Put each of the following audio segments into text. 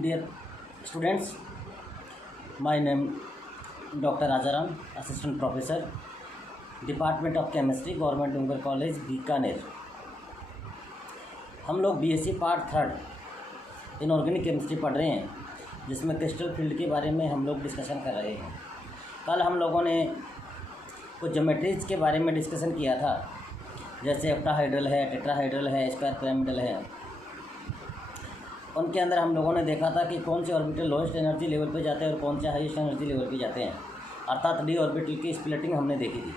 Dear students, my name Dr. Rajaram, Assistant Professor, Department of Chemistry, Government Ungar College, Bikaner. हम लोग BSc part 3 inorganic chemistry पढ़ रहे हैं, जिसमें क्रिस्टल फील्ड के बारे में हम लोग डिस्कशन कर रहे हैं। कल हम लोगों ने कुछ ज्योमेट्रीज के बारे में डिस्कशन किया था, जैसे ऑक्टाहाइड्रल है, टेट्राहाइड्रल है, स्क्वायर पिरामिडल है। उनके अंदर हम लोगों ने देखा था कि कौन से ऑर्बिटल लोएस्ट एनर्जी लेवल पे जाते हैं और कौन से हाईएस्ट एनर्जी लेवल पे जाते हैं, अर्थात डी ऑर्बिटल की स्प्लिटिंग हमने देखी थी।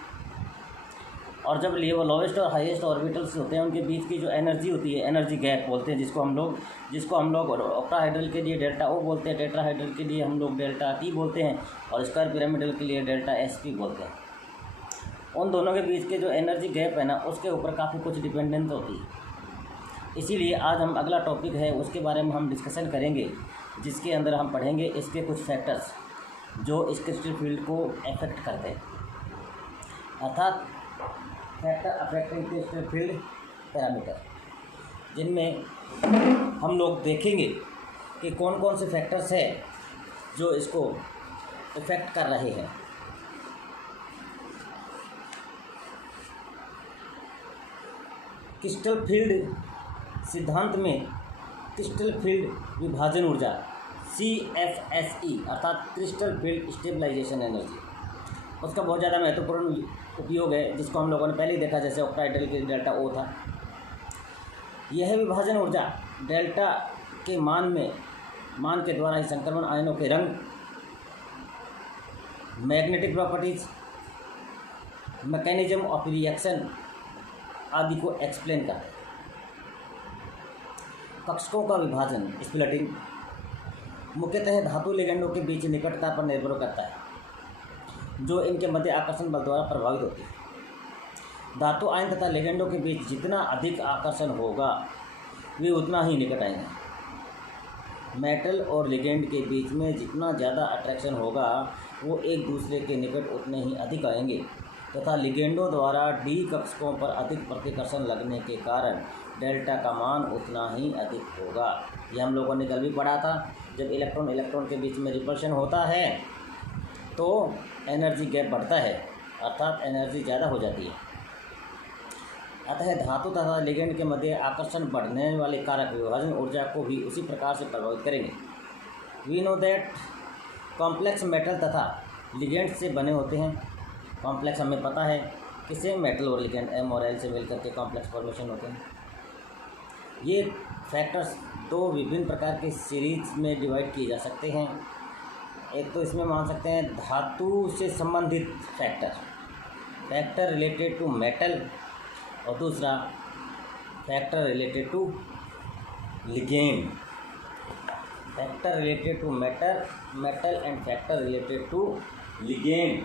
और जब लोएस्ट और हाईएस्ट ऑर्बिटल्स होते हैं, उनके बीच की जो एनर्जी होती है, एनर्जी गैप बोलते हैं, जिसको हम लोग ऑक्टाहाइड्रल के लिए डेल्टा ओ बोलते हैं, टेट्राहाइड्रल के लिए हम लोग डेल्टा टी बोलते हैं और स्क्वायर पिरामिडल के लिए डेल्टा एस पी बोलते हैं। उन दोनों के बीच के जो एनर्जी गैप है ना, उसके ऊपर काफ़ी कुछ डिपेंडेंस होती है। इसीलिए आज हम अगला टॉपिक है उसके बारे में हम डिस्कशन करेंगे, जिसके अंदर हम पढ़ेंगे इसके कुछ फैक्टर्स जो इस क्रिस्टल फील्ड को अफेक्ट करते हैं, अर्थात factor affecting crystal field parameter, जिनमें हम लोग देखेंगे कि कौन कौन से फैक्टर्स हैं जो इसको इफेक्ट कर रहे हैं। क्रिस्टल फील्ड सिद्धांत में क्रिस्टल फील्ड विभाजन ऊर्जा CFSE अर्थात क्रिस्टल फील्ड स्टेबलाइजेशन एनर्जी, उसका बहुत ज़्यादा महत्वपूर्ण उपयोग है, जिसको हम लोगों ने पहले ही देखा, जैसे ऑक्टाहाइड्रल के डेल्टा ओ था। यह विभाजन ऊर्जा डेल्टा के मान के द्वारा ही संक्रमण आयनों के रंग, magnetic properties, mechanism of reaction आदि को एक्सप्लेन करता है। कक्षकों का विभाजन स्प्लिटिंग मुख्यतः धातु लिगेंडों के बीच निकटता पर निर्भर करता है, जो इनके मध्य आकर्षण बल द्वारा प्रभावित होती है। धातु आयन तथा लिगेंडों के बीच जितना अधिक आकर्षण होगा, वे उतना ही निकट आएंगे। मेटल और लिगेंड के बीच में जितना ज़्यादा अट्रैक्शन होगा, वो एक दूसरे के निकट उतने ही अधिक आएंगे, तथा लिगेंडों द्वारा डी कक्षकों पर अधिक प्रतिकर्षण लगने के कारण डेल्टा का मान उतना ही अधिक होगा। ये हम लोगों ने कल भी पढ़ा था। जब इलेक्ट्रॉन के बीच में रिपल्शन होता है तो एनर्जी गैप बढ़ता है, अर्थात एनर्जी ज़्यादा हो जाती है। अतः धातु तथा लिगेंड के मध्य आकर्षण बढ़ने वाले कारक विभाजन ऊर्जा को भी उसी प्रकार से प्रभावित करेंगे। We know that complex metal तथा लिगेंड से बने होते हैं। कॉम्प्लेक्स हमें पता है किसे, मेटल और लिगेंड M और L से मिलकर के कॉम्प्लेक्स फॉर्मेशन होते हैं। ये फैक्टर्स दो विभिन्न प्रकार के सीरीज में डिवाइड किए जा सकते हैं। एक तो इसमें मान सकते हैं धातु से संबंधित फैक्टर रिलेटेड टू मेटल, और दूसरा factor related to ligand. Factor related to metal and factor related to ligand.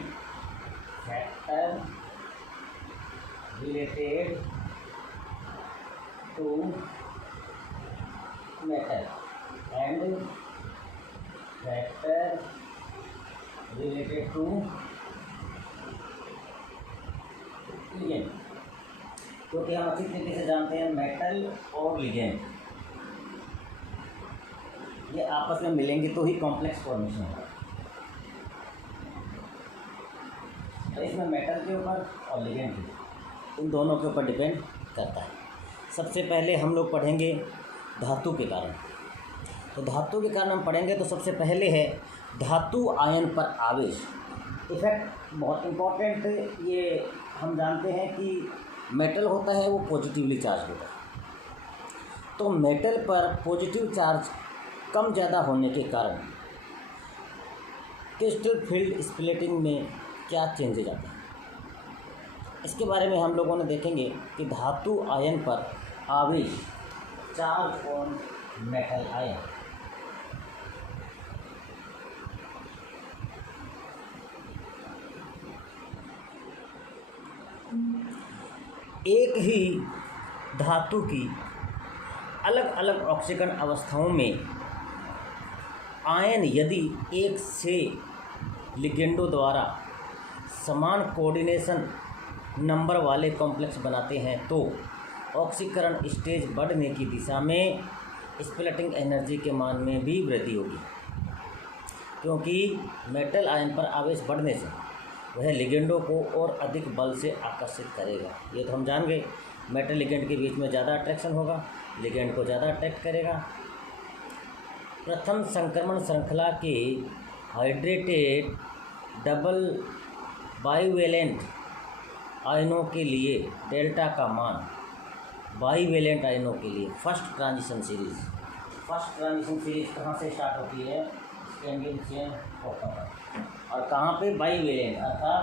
Factor related to metal and factor related to ligand. क्योंकि हम अच्छी तरीके से जानते हैं मेटल और लिगेंड ये आपस में मिलेंगे तो ही कॉम्प्लेक्स फॉर्मेशन होगा। तो इसमें मेटल के ऊपर और लिगेंड के ऊपर, इन दोनों के ऊपर डिपेंड करता है। सबसे पहले हम लोग पढ़ेंगे धातु के कारण। तो धातु के कारण हम पढ़ेंगे तो सबसे पहले है धातु आयन पर आवेश इफेक्ट। बहुत इम्पोर्टेंट, ये हम जानते हैं कि मेटल होता है वो पॉजिटिवली चार्ज होता है। तो मेटल पर पॉजिटिव चार्ज कम ज़्यादा होने के कारण क्रिस्टल फील्ड स्प्लिटिंग में क्या चेंजेज आते हैं, इसके बारे में हम लोगों ने देखेंगे कि धातु आयन पर आवेश, चार्ज ऑन मेटल आयन। एक ही धातु की अलग अलग ऑक्सीकरण अवस्थाओं में आयन यदि एक से लिगेंडों द्वारा समान कोऑर्डिनेशन नंबर वाले कॉम्प्लेक्स बनाते हैं, तो ऑक्सीकरण स्टेज बढ़ने की दिशा में स्प्लिटिंग एनर्जी के मान में भी वृद्धि होगी, क्योंकि मेटल आयन पर आवेश बढ़ने से वह लिगेंडों को और अधिक बल से आकर्षित करेगा। ये तो हम जान गए, मेटल लिगेंड के बीच में ज़्यादा अट्रैक्शन होगा, लिगेंड को ज़्यादा अट्रैक्ट करेगा। प्रथम संक्रमण श्रृंखला के हाइड्रेटेड डबल बाईवेलेंट आयनों के लिए डेल्टा का मान, बाईवेलेंट आयनों के लिए फर्स्ट ट्रांजिशन सीरीज कहाँ से स्टार्ट होती है? स्कैंडियम चेन कॉपर, और कहाँ पे? बाईवेलेंट अर्थात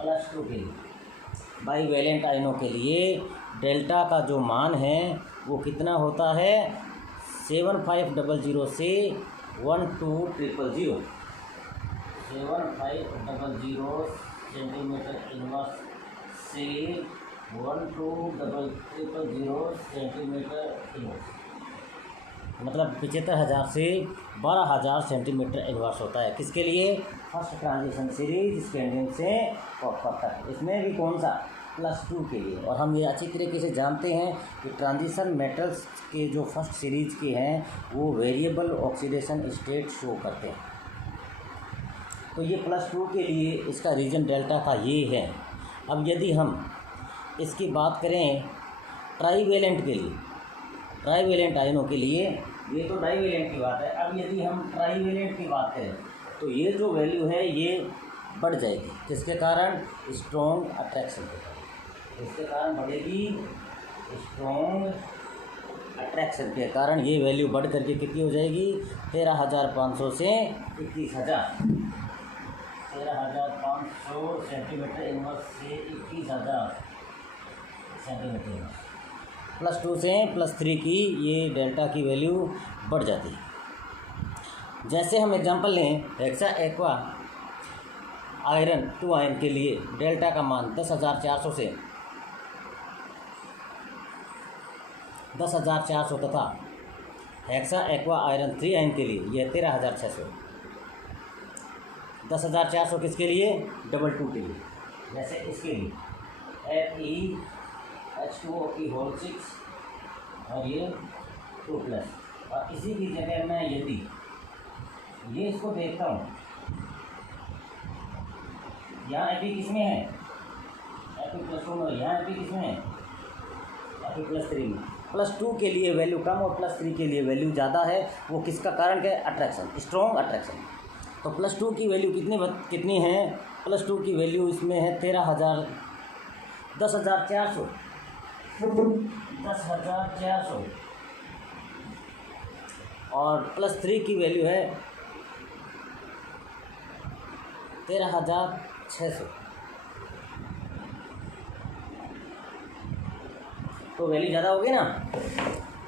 +2 के लिए। बाईवेलेंट आयनों के लिए डेल्टा का जो मान है वो कितना होता है? 7500 से 12000, 7500 सेंटीमीटर इनवर्स से 12000 सेंटीमीटर इनवर्स, मतलब 75,000 से 12,000 सेंटीमीटर इनवर्स होता है। किसके लिए? फर्स्ट ट्रांजिशन सीरीज स्कैंडियम से कॉपर तक। इसमें भी कौन सा? +2 के लिए। और हम ये अच्छी तरीके से जानते हैं कि ट्रांजिशन मेटल्स के जो फर्स्ट सीरीज के हैं वो वेरिएबल ऑक्सीडेशन स्टेट शो करते हैं। तो ये +2 के लिए इसका रीजन डेल्टा का ये है। अब यदि हम इसकी बात करें ट्राईवेलेंट के लिए, ट्राईवेलेंट आयनों के लिए, ये तो डाईवेलेंट की बात है। अब यदि हम ट्राईवेलेंट की बात करें तो ये जो वैल्यू है ये बढ़ जाएगी। किसके कारण? स्ट्रॉन्ग अट्रैक्शन के कारण। इसके कारण बढ़ेगी, स्ट्रॉन्ग अट्रैक्शन के कारण ये वैल्यू बढ़ करके कितनी हो जाएगी? 13,500 से 21,000, 13,500 सेंटीमीटर इनवर्स से 21,000 सेंटीमीटर इनवर्स। +2 से +3 की ये डेल्टा की वैल्यू बढ़ जाती है। जैसे हम एग्जांपल लें हेक्सा एक्वा आयरन 2 आयन के लिए डेल्टा का मान 10,400 से 10,400 तथा हेक्सा एक्वा आयरन 3 आयन के लिए यह 13,600। 10,400 किसके लिए? (2) के लिए। जैसे इसके लिए FeH2O6 और ये 2+, और इसी की जगह मैं यदि ये इसको देखता हूँ, यहाँ Fe किसमें है? Fe+2 में। यहाँ Fe किसमें है? Fe+3 में। +2 के लिए वैल्यू कम और +3 के लिए वैल्यू ज़्यादा है। वो किसका कारण क्या है? Attraction, strong attraction. तो +2 की वैल्यू कितनी है? +2 की वैल्यू इसमें है 10,400 10,400, और +3 की वैल्यू है 13,600। तो वैल्यू ज़्यादा होगी ना?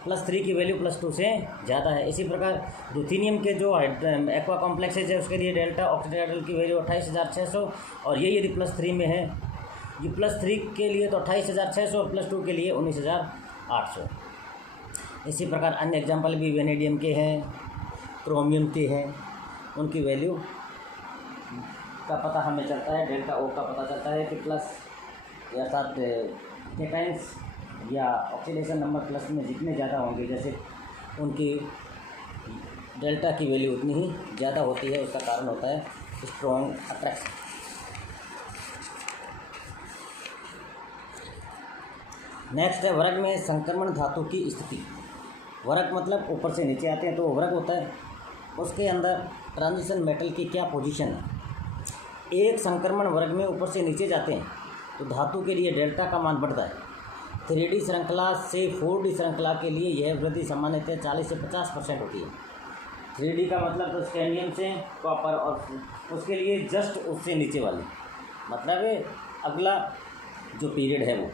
+3 की वैल्यू +2 से ज़्यादा है। इसी प्रकार रुथेनियम के जो एक्वा कॉम्प्लेक्सेज है उसके लिए डेल्टा ऑक्सीडाइडल की वैल्यू 28,600, और ये यदि +3 में है, ये +3 के लिए तो 28,600 और +2 के लिए 19,800। इसी प्रकार अन्य एग्जाम्पल भी वेनेडियम के हैं, क्रोमियम के हैं, उनकी वैल्यू का पता हमें चलता है, डेल्टा ओ का पता चलता है कि प्लस अर्थात केटाइंस या ऑक्सीडेशन नंबर प्लस में जितने ज़्यादा होंगे, जैसे उनकी डेल्टा की वैल्यू उतनी ही ज़्यादा होती है। उसका कारण होता है स्ट्रॉन्ग अट्रैक्शन। नेक्स्ट है वर्ग में संक्रमण धातु की स्थिति। वर्ग मतलब ऊपर से नीचे आते हैं तो वर्ग होता है, उसके अंदर ट्रांजिशन मेटल की क्या पोजीशन है। एक संक्रमण वर्ग में ऊपर से नीचे जाते हैं तो धातु के लिए डेल्टा का मान बढ़ता है। 3D श्रृंखला से 4D श्रृंखला के लिए यह वृद्धि सामान्यतः 40 से 50% होती है। 3D का मतलब तो स्कैंडियम से कॉपर, और उसके लिए जस्ट उससे नीचे वाली, मतलब अगला जो पीरियड है वो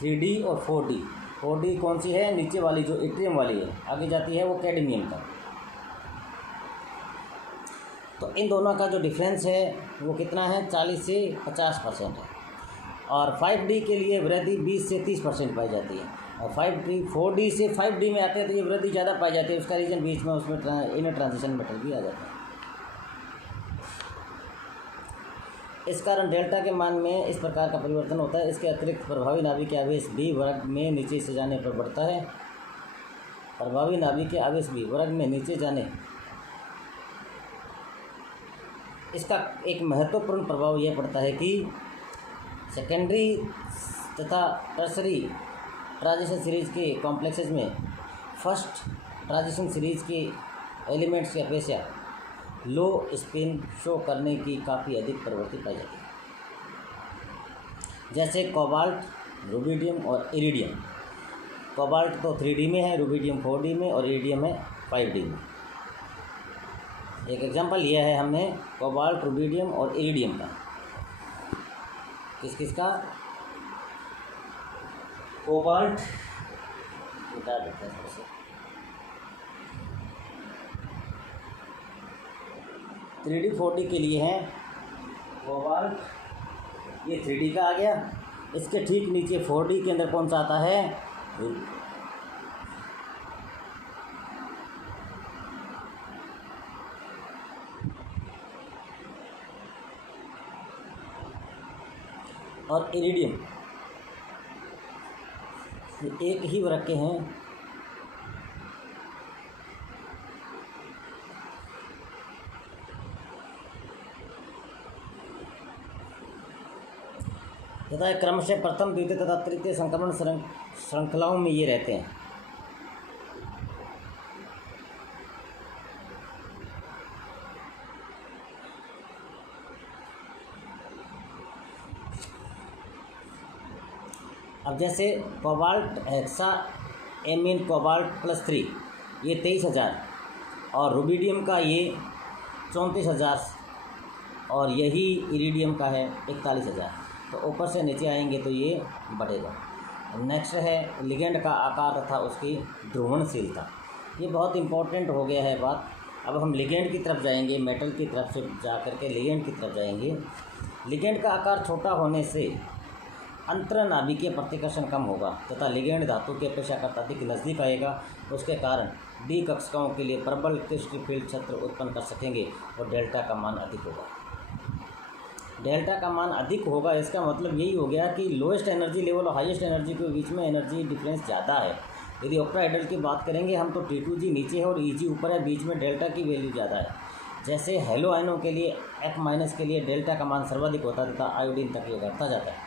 3D और 4D। 4D कौन सी है? नीचे वाली जो इट्रियम वाली है, आगे जाती है वो कैडमियम का। तो इन दोनों का जो डिफरेंस है वो कितना है? 40 से 50% है। और 5D के लिए वृद्धि 20 से 30% पाई जाती है, और 4D से 5D में आते हैं तो ये वृद्धि ज़्यादा पाई जाती है। उसका रीज़न बीच में उसमें इनर ट्रांजिशन मेटल भी आ जाता है। इस कारण डेल्टा के मान में इस प्रकार का परिवर्तन होता है। इसके अतिरिक्त प्रभावी नाभिक आवेश भी वर्ग में नीचे से जाने पर बढ़ता है। प्रभावी नाभिक के आवेश भी वर्ग में नीचे जाने, इसका एक महत्वपूर्ण प्रभाव यह पड़ता है कि सेकेंडरी तथा टर्सरी ट्रांजिशन सीरीज के कॉम्प्लेक्सेस में फर्स्ट ट्रांजिशन सीरीज के एलिमेंट्स की अपेक्षा लो स्पिन शो करने की काफ़ी अधिक प्रवृत्ति पाई जाती है, जैसे कोबाल्ट, रुबिडियम और इरिडियम। कोबाल्ट तो 3D में है, रुबिडियम 4D में और इरिडियम है 5D में। एक एग्जांपल लिया है हमने कोबाल्ट, रुबिडियम और इरिडियम का। किस किस का? कोबाल्ट बता देते हैं सबसे। 3D 4D के लिए है कोबाल्ट, ये 3D का आ गया। इसके ठीक नीचे 4D के अंदर कौन सा आता है? और इरिडियम। ये एक ही वर्ग के हैं। तथा क्रमशः प्रथम, द्वितीय तथा तृतीय संक्रमण श्रृंखलाओं में ये रहते हैं। अब जैसे कोबाल्ट हेक्सा एमीन कोबाल्ट +3 ये 23,000 और रुबिडियम का ये 34,000 और यही इरिडियम का है 41,000। तो ऊपर से नीचे आएंगे तो ये बढ़ेगा। नेक्स्ट है लिगेंड का आकार तथा उसकी ध्रुवणशीलता। ये बहुत इंपॉर्टेंट हो गया है बात। अब हम लिगेंड की तरफ जाएंगे, मेटल की तरफ से जा करके लिगेंड की तरफ जाएंगे। लिगेंड का आकार छोटा होने से अंतरनाभिकीय प्रतिकर्षण कम होगा तथा लिगेंड धातु की अपेक्षा अधिक नज़दीक आएगा। उसके कारण डी कक्षकाओं के लिए प्रबल क्रिस्टल फील्ड क्षेत्र उत्पन्न कर सकेंगे और डेल्टा का मान अधिक होगा। डेल्टा का मान अधिक होगा, इसका मतलब यही हो गया कि लोएस्ट एनर्जी लेवल और हाईएस्ट एनर्जी के बीच में एनर्जी डिफरेंस ज़्यादा है। यदि ऑक्टाहाइड्रल की बात करेंगे हम तो T2G नीचे है और EG ऊपर है, बीच में डेल्टा की वैल्यू ज़्यादा है। जैसे हेलो आयनों के लिए F- के लिए डेल्टा का मान सर्वाधिक होता है तथा आयोडीन तक ये घटता जाता है।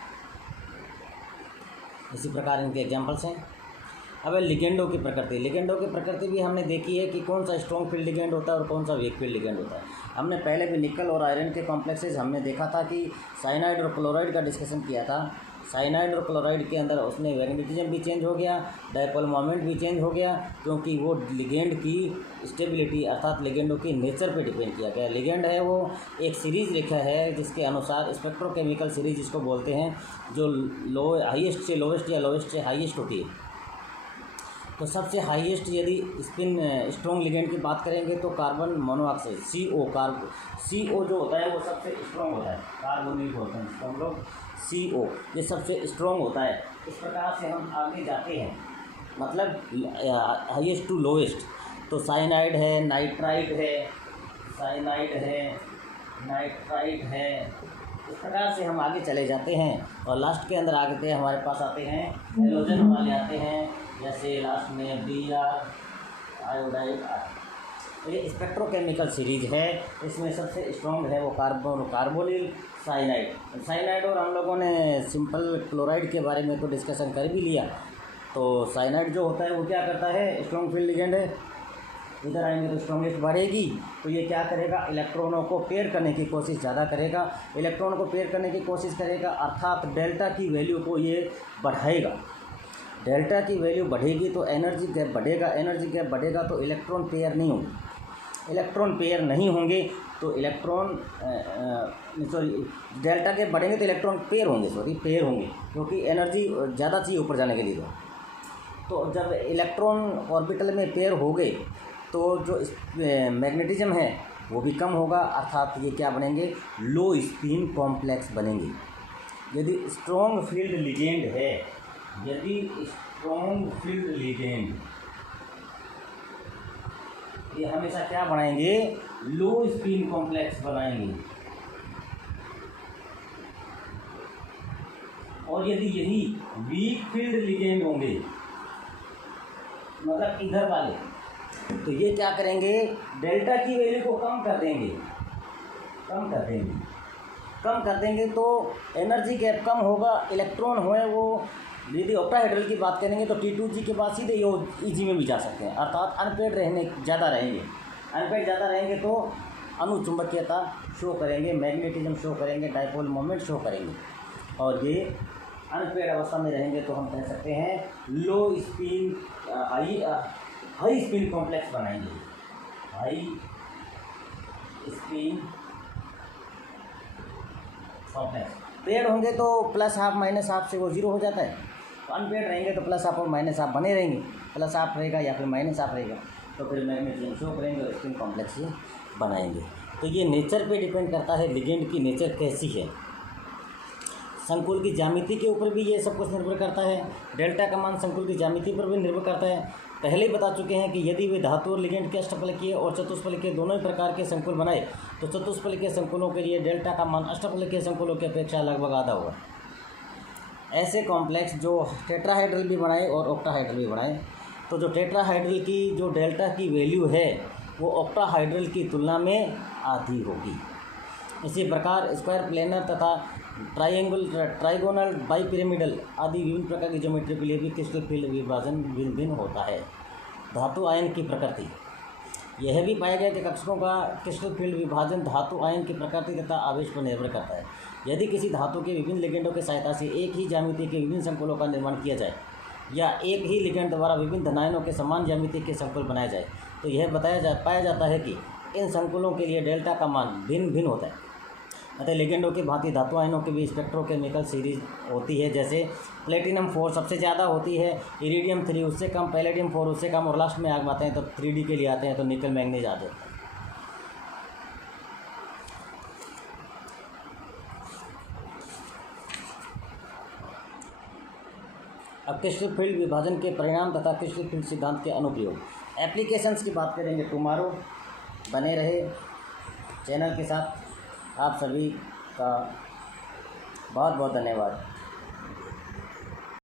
इसी प्रकार इनके एग्जाम्पल्स हैं। अब लिगेंडों की प्रकृति। लिगेंडों की प्रकृति भी हमने देखी है कि कौन सा स्ट्रॉन्ग फील्ड लिगेंड होता है और कौन सा वीक फील्ड लिगेंड होता है। हमने पहले भी निकल और आयरन के कॉम्प्लेक्सेस हमने देखा था कि साइनाइड और क्लोराइड का डिस्कशन किया था। साइनाइड और क्लोराइड के अंदर उसमें मैग्नेटिज्म भी चेंज हो गया, डायपोल मोमेंट भी चेंज हो गया, क्योंकि वो लिगेंड की स्टेबिलिटी अर्थात लिगेंडों की नेचर पे डिपेंड किया गया। लिगेंड है वो एक सीरीज़ लिखा है जिसके अनुसार स्पेक्ट्रोकेमिकल सीरीज जिसको बोलते हैं, जो हाईएस्ट से लोवेस्ट या लोवेस्ट से हाईएस्ट होती है। तो सबसे हाईएस्ट यदि स्पिन स्ट्रॉन्ग लिगेंड की बात करेंगे तो कार्बन मोनोऑक्साइड CO जो होता है वो सबसे स्ट्रॉन्ग होता है। कार्बोनिल बोलते हैं इसको हम लोग, CO ये सबसे स्ट्रॉन्ग होता है। इस प्रकार से हम आगे जाते हैं, मतलब हाईएस्ट टू लोवेस्ट। तो साइनाइड है, नाइट्राइट है, साइनाइड है, नाइट्राइट है, इस प्रकार से हम आगे चले जाते हैं और लास्ट के अंदर आगे हमारे पास आते हैं हेलोजन वाले आते हैं, जैसे लास्ट में Br आयोडाइड। ये स्पेक्ट्रोकेमिकल सीरीज है, इसमें सबसे स्ट्रॉन्ग है वो कार्बोनिल साइनाइड। और हम लोगों ने सिंपल क्लोराइड के बारे में तो डिस्कशन कर भी लिया। तो साइनाइड जो होता है वो क्या करता है, स्ट्रॉन्ग फील्ड लिगेंड है। इधर आएंगे तो स्ट्रॉन्गेस्ट बढ़ेगी, तो ये क्या करेगा, इलेक्ट्रॉनों को पेयर करने की कोशिश ज़्यादा करेगा। इलेक्ट्रॉनों को पेयर करने की कोशिश करेगा अर्थात डेल्टा की वैल्यू को ये बढ़ाएगा। डेल्टा की वैल्यू बढ़ेगी तो एनर्जी गैप बढ़ेगा, एनर्जी गैप बढ़ेगा तो इलेक्ट्रॉन पेयर नहीं होंगे। इलेक्ट्रॉन पेयर नहीं होंगे तो डेल्टा गैप बढ़ेंगे तो इलेक्ट्रॉन पेयर होंगे, क्योंकि एनर्जी ज़्यादा चाहिए ऊपर जाने के लिए। तो जब इलेक्ट्रॉन ऑर्बिटल में पेयर हो गए तो जो मैग्नेटिज्म है वो भी कम होगा, अर्थात ये क्या बनेंगे, लो स्पिन कॉम्प्लेक्स बनेंगे। यदि स्ट्रॉन्ग फील्ड लिगेंड है, ये हमेशा क्या बनाएंगे, लो स्पिन कॉम्प्लेक्स बनाएंगे। और यदि यही वीक फील्ड लिगेंड होंगे मतलब इधर वाले, तो ये क्या करेंगे, डेल्टा की वैल्यू को कम कर देंगे, कम कर देंगे तो एनर्जी गैप कम होगा, इलेक्ट्रॉन होए वो, यदि ऑक्टाहेड्रल की बात करेंगे तो T2G के बाद सीधे EG में भी जा सकते हैं, अर्थात अनपेड ज़्यादा रहेंगे तो अनुचुंबकीयता शो करेंगे, मैग्नेटिज्म शो करेंगे, डाइपोल मोमेंट शो करेंगे, और ये अनपेड अवस्था में रहेंगे तो हम कह सकते हैं लो स्पिन हाई स्पिन कॉम्प्लेक्स बनाएंगे, हाई स्पिन कॉम्प्लेक्स। पेड होंगे तो प्लस हाफ माइनस हाफ से वो जीरो हो जाता है, तो अनपेड रहेंगे तो प्लस हाफ और माइनस हाफ बने रहेंगे, प्लस हाफ रहेगा या फिर माइनस हाफ रहेगा, तो फिर मैग्नेटिज्म शो करेंगे और स्पिन कॉम्प्लेक्स ही बनाएंगे। तो ये नेचर पे डिपेंड करता है, लिगेंड की नेचर कैसी है, संकुल की ज्यामिति के ऊपर भी ये सब कुछ निर्भर करता है, डेल्टा का मान संकुल की ज्यामिति पर भी निर्भर करता है। पहले ही बता चुके हैं कि यदि वे धातु और लिगेंड के अष्टफलकीय और चतुष्फलकीय दोनों ही प्रकार के संकुल बनाए तो चतुष्फलकीय संकुलों के लिए डेल्टा का मान अष्टफलकीय संकुलों की अपेक्षा लगभग आधा होगा। ऐसे कॉम्प्लेक्स जो टेट्राहाइड्रल भी बनाए और ऑक्टाहाइड्रल भी बनाए, तो जो टेट्राहाइड्रल की जो डेल्टा की वैल्यू है वो ऑक्टाहाइड्रल की तुलना में आधी होगी। इसी प्रकार स्क्वायर प्लेनर तथा ट्राइगोनल बाईपिरामिडल आदि विभिन्न प्रकार की ज्योमेट्री के लिए भी क्रिस्टल फील्ड विभाजन भिन्न भिन्न होता है। धातु आयन की प्रकृति, यह भी पाया गया कि कक्षकों का क्रिस्टल फील्ड विभाजन धातु आयन की प्रकृति तथा आवेश पर निर्भर करता है। यदि किसी धातु के विभिन्न लिगेंडों की सहायता से एक ही ज्यामिति के विभिन्न संकुलों का निर्माण किया जाए या एक ही लिगेंड द्वारा विभिन्न धनायनों के समान ज्यामिति के संकुल बनाए जाए तो यह पाया जाता है कि इन संकुलों के लिए डेल्टा का मान भिन्न भिन्न होता है। अतः लिगेंडों की भांति धातु आयनों की भी स्पेक्ट्रोकेमिकल सीरीज होती है, जैसे प्लेटिनम 4 सबसे ज़्यादा होती है, इरिडियम 3 उससे कम, पैलेडियम 4 उससे कम, और लास्ट में आते हैं तो 3D के लिए आते हैं तो निकल मैंगनीज आते हैं। अब क्रिस्टल फील्ड विभाजन के परिणाम तथा क्रिस्टल फील्ड सिद्धांत के अनुप्रयोग, एप्लीकेशंस की बात करेंगे टुमारो। बने रहे चैनल के साथ। आप सभी का बहुत बहुत धन्यवाद।